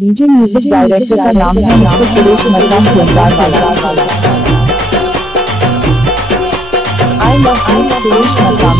DJ music director का नाम है मिस्टर सुरेश मल्लाम झंकार वाला। I love you Suresh Mallam.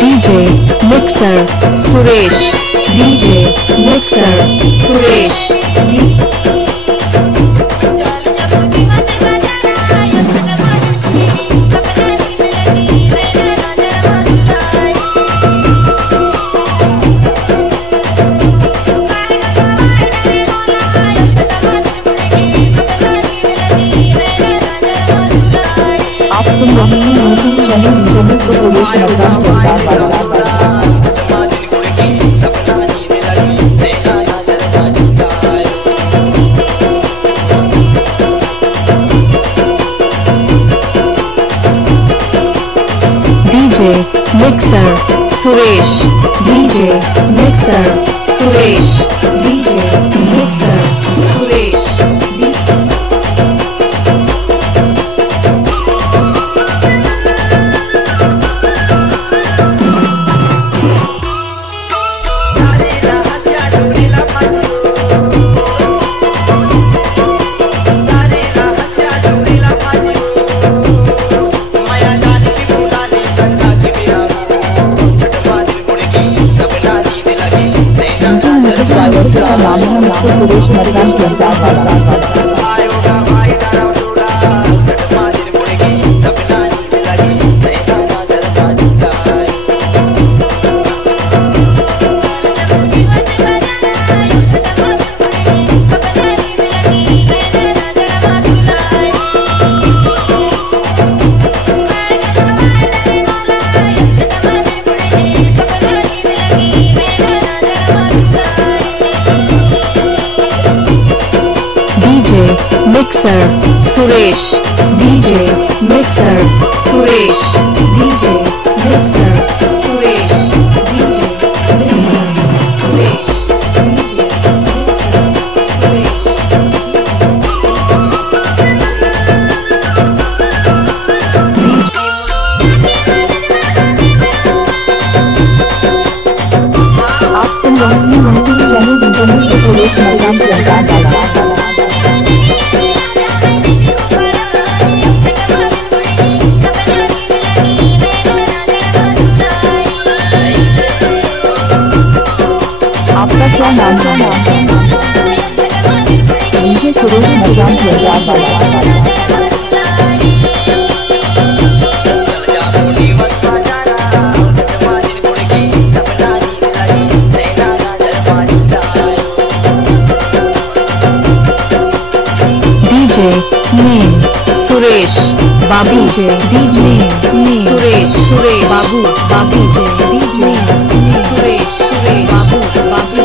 DJ Mixer Suresh DJ Mixer Suresh आप सुन रहे हैं music channel mister Suresh Mallam Jhankar वाला। DJ Mixer Suresh DJ Mixer Suresh DJ Mixer Suresh director का नाम है मिस्टर सुरेश मल्लाम झंकार वाला। Mixer Suresh DJ Mixer Suresh DJ Mixer Suresh DJ Mixer Suresh आप सुन रहे हैं music channel mister Suresh Mallam Jhankar वाला। आपका क्या नाम है? डीजे सुरेश मल्लाम झंकार वाला। DJ name Suresh Babu DJ name Suresh Babu DJ DJ name Suresh Babu